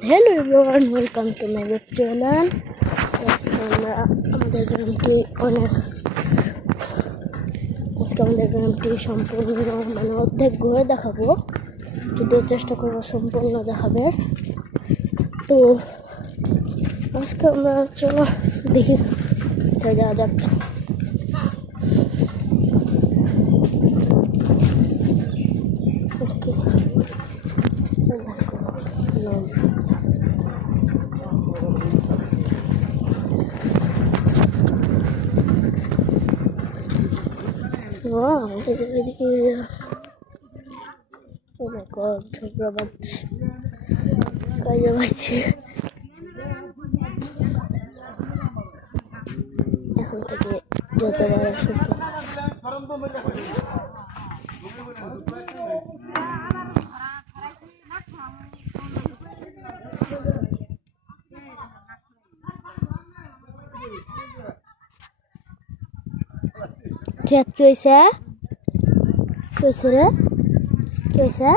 Hello everyone, welcome to my web channel. আমরা আমাদের গ্রামটি সম্পূর্ণ অর্ধেক ঘুরে দেখাবো, যদিও চেষ্টা করবো সম্পূর্ণ দেখাবে। তো আজকে আমরা চলো দেখি কোথায় যাওয়া যাক। ওকে, wow, it's a really area. Oh my god, ঝগড়া বাজছে, কাজে বাজছে। এখন থেকে যতবার আসবো কি হয়েছে? কি হয়েছে রে? কি হয়েছে?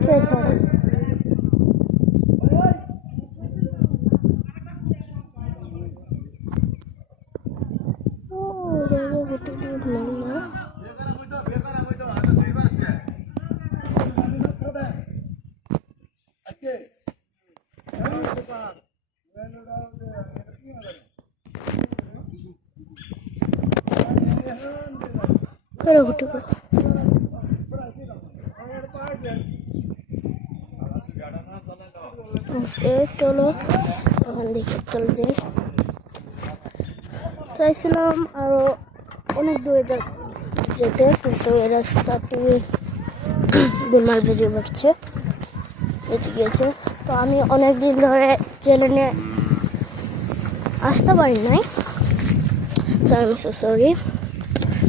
কি হয়েছে? চলো ওখান থেকে চলে যাই। চাইছিলাম আরো অনেক দূরে যেতে, কিন্তু এই রাস্তাটি দুমার বেজে পড়ছে, বেঁচে গিয়েছে। তো আমি অনেক দিন ধরে চ্যানেলে আসতে পারি নাই, সরি।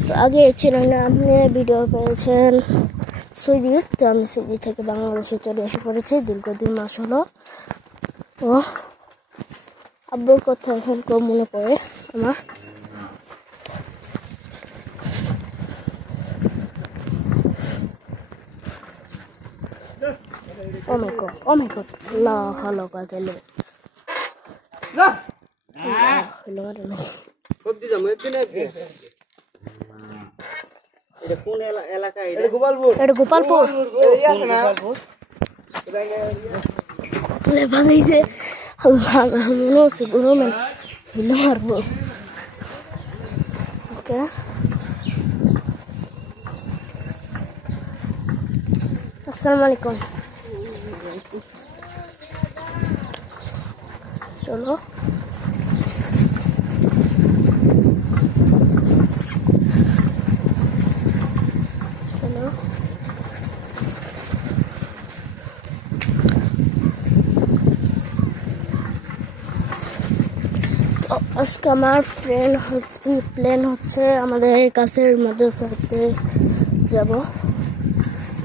তো আগে এই চ্যানেলে আপনি ভিডিও পেয়েছেন সুইদির, তো আমি সুইদি থেকে বাংলাদেশে চলে এসে পড়েছি। দীর্ঘ 2 মাস হলো। ও আব্বুর কথা এখন খুব মনে পড়ে আমার। Oh my god, Allah halo kadele. Hello kadele. সবজি দাম এত নাকি? এটা কোন এলাকা? এটা গোপালপুর। এটা গোপালপুর। এই আছে না? লে বাজাইছে। আল্লাহ মনে হচ্ছে গরমে হিলো মারবো। ওকে, আসসালামু আলাইকুম। চলো আজকে আমার প্ল্যান হচ্ছে আমাদের কাছের মাদ্রাসাতে যাব,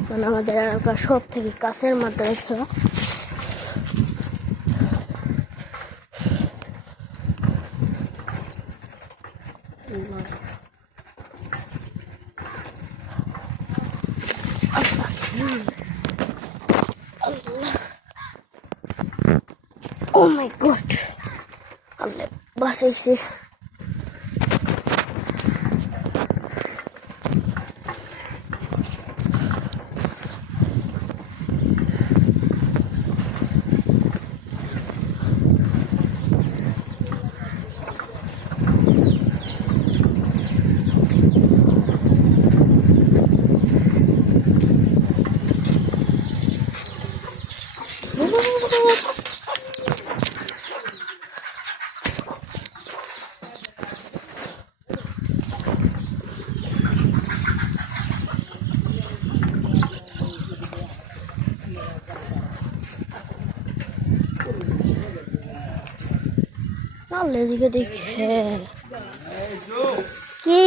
মানে আমাদের এলাকার সব থেকে কাছের মাদ্রাসা। Oh my god, আল্লাহ বাঁচাইছি। এদিকে দেখে কি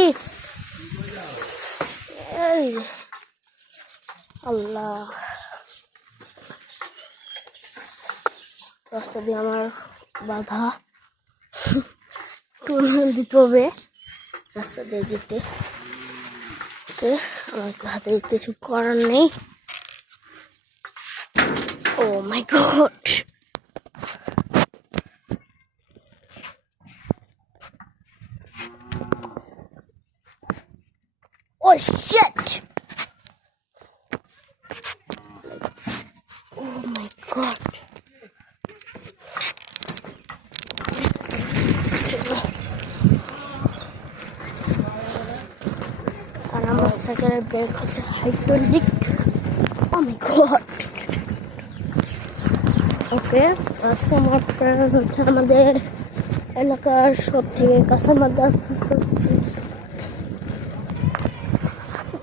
আল্লাহ, রাস্তা দিয়ে আমার বাধা, দিতে হবে রাস্তা দিয়ে যেতে। ওকে, আমার হাতে কিছু করার নেই। Oh my god. Oh shit. Oh my god. আর আমার সাইকেলের ব্রেক হচ্ছে হাইড্রোলিক। Oh my god. ওকে, আজকে আমার প্ল্যান হচ্ছে আমাদের এলাকার সব থেকে কাঁচামাল আসছে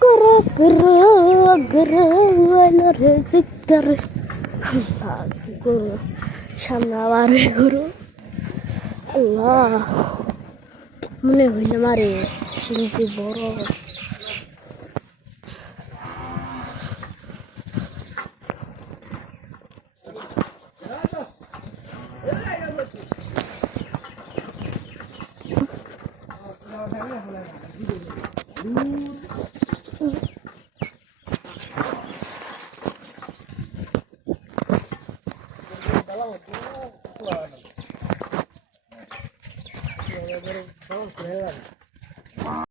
গরু গরু গরু চিত্তার গরু সামনে আবার গরু আল্লাহ মনে হইল মারে শুনছি বড়